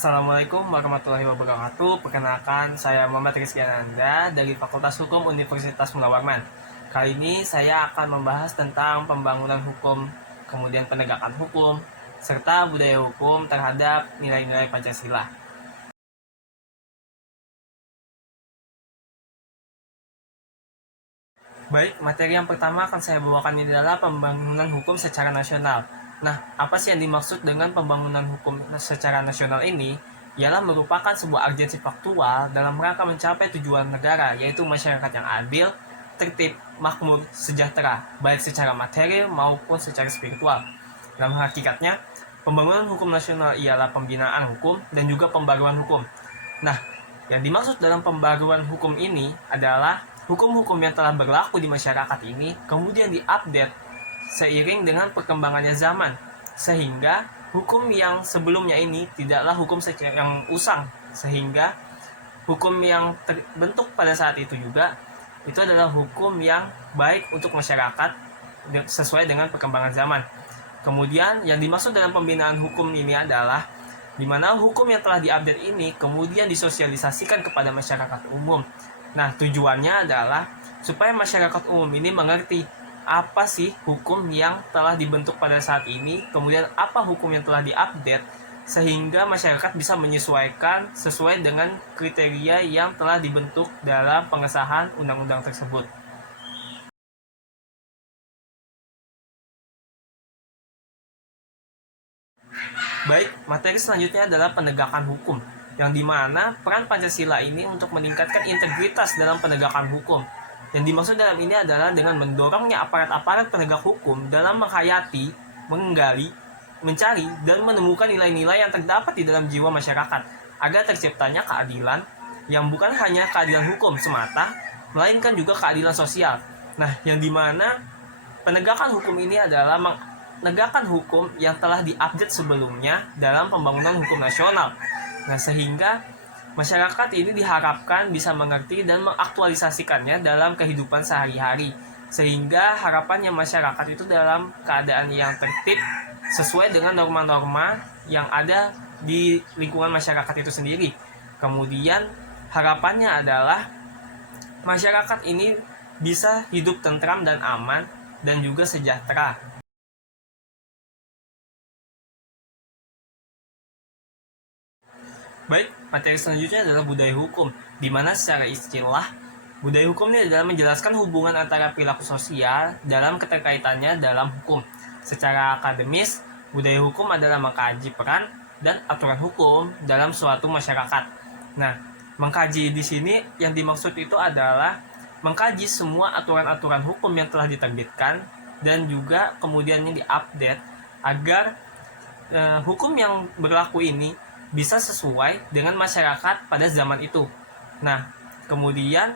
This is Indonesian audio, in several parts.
Assalamualaikum warahmatullahi wabarakatuh. Perkenalkan, saya Muhammad Rizky Ananda dari Fakultas Hukum Universitas Mula Warman. Kali ini saya akan membahas tentang pembangunan hukum, kemudian penegakan hukum, serta budaya hukum terhadap nilai-nilai Pancasila. Baik, materi yang pertama akan saya bawakan ini adalah pembangunan hukum secara nasional. Nah, apa sih yang dimaksud dengan pembangunan hukum secara nasional ini? Ialah merupakan sebuah urgensi faktual dalam rangka mencapai tujuan negara, yaitu masyarakat yang adil, tertib, makmur, sejahtera, baik secara material maupun secara spiritual. Dalam hakikatnya, pembangunan hukum nasional ialah pembinaan hukum dan juga pembaruan hukum. Nah, yang dimaksud dalam pembaruan hukum ini adalah hukum-hukum yang telah berlaku di masyarakat ini kemudian diupdate seiring dengan perkembangannya zaman, sehingga hukum yang sebelumnya ini tidaklah hukum yang usang, sehingga hukum yang terbentuk pada saat itu juga itu adalah hukum yang baik untuk masyarakat sesuai dengan perkembangan zaman. Kemudian yang dimaksud dalam pembinaan hukum ini adalah di mana hukum yang telah diupdate ini kemudian disosialisasikan kepada masyarakat umum. Nah, tujuannya adalah supaya masyarakat umum ini mengerti apa sih hukum yang telah dibentuk pada saat ini, kemudian apa hukum yang telah diupdate, sehingga masyarakat bisa menyesuaikan sesuai dengan kriteria yang telah dibentuk dalam pengesahan undang-undang tersebut. Baik, materi selanjutnya adalah penegakan hukum, yang dimana peran Pancasila ini untuk meningkatkan integritas dalam penegakan hukum. Yang dimaksud dalam ini adalah dengan mendorongnya aparat-aparat penegak hukum dalam menghayati, menggali, mencari, dan menemukan nilai-nilai yang terdapat di dalam jiwa masyarakat, agar terciptanya keadilan yang bukan hanya keadilan hukum semata, melainkan juga keadilan sosial. Nah, yang dimana penegakan hukum ini adalah menegakkan hukum yang telah diupdate sebelumnya dalam pembangunan hukum nasional. Nah, sehingga masyarakat ini diharapkan bisa mengerti dan mengaktualisasikannya dalam kehidupan sehari-hari. Sehingga harapannya masyarakat itu dalam keadaan yang tertib sesuai dengan norma-norma yang ada di lingkungan masyarakat itu sendiri. Kemudian harapannya adalah masyarakat ini bisa hidup tentram dan aman dan juga sejahtera. Baik, materi selanjutnya adalah budaya hukum, di mana secara istilah, budaya hukum ini adalah menjelaskan hubungan antara perilaku sosial dalam keterkaitannya dalam hukum. Secara akademis, budaya hukum adalah mengkaji peran dan aturan hukum dalam suatu masyarakat. Nah, mengkaji di sini yang dimaksud itu adalah mengkaji semua aturan-aturan hukum yang telah diterbitkan dan juga kemudiannya diupdate agar hukum yang berlaku ini bisa sesuai dengan masyarakat pada zaman itu. Nah, kemudian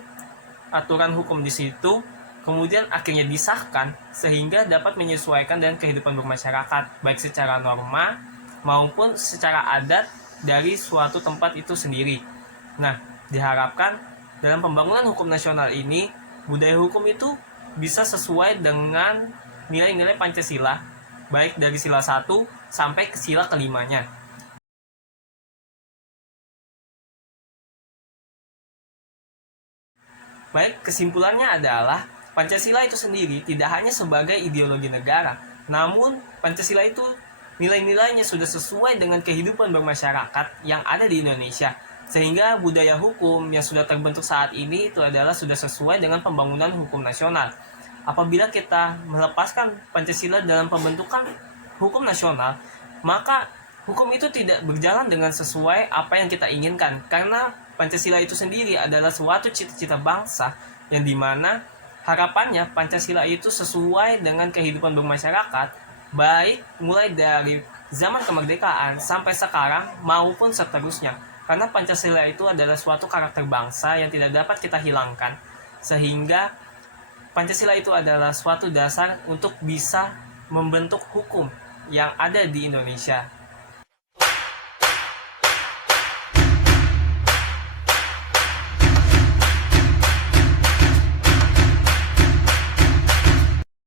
aturan hukum di situ kemudian akhirnya disahkan sehingga dapat menyesuaikan dengan kehidupan bermasyarakat, baik secara norma maupun secara adat dari suatu tempat itu sendiri. Nah, diharapkan dalam pembangunan hukum nasional ini, budaya hukum itu bisa sesuai dengan nilai-nilai Pancasila, baik dari sila 1 sampai ke sila kelimanya. Baik, kesimpulannya adalah Pancasila itu sendiri tidak hanya sebagai ideologi negara, namun Pancasila itu nilai-nilainya sudah sesuai dengan kehidupan bermasyarakat yang ada di Indonesia. Sehingga budaya hukum yang sudah terbentuk saat ini itu adalah sudah sesuai dengan pembangunan hukum nasional. Apabila kita melepaskan Pancasila dalam pembentukan hukum nasional, maka hukum itu tidak berjalan dengan sesuai apa yang kita inginkan, karena Pancasila itu sendiri adalah suatu cita-cita bangsa yang dimana harapannya Pancasila itu sesuai dengan kehidupan bermasyarakat, baik mulai dari zaman kemerdekaan sampai sekarang maupun seterusnya. Karena Pancasila itu adalah suatu karakter bangsa yang tidak dapat kita hilangkan, sehingga Pancasila itu adalah suatu dasar untuk bisa membentuk hukum yang ada di Indonesia.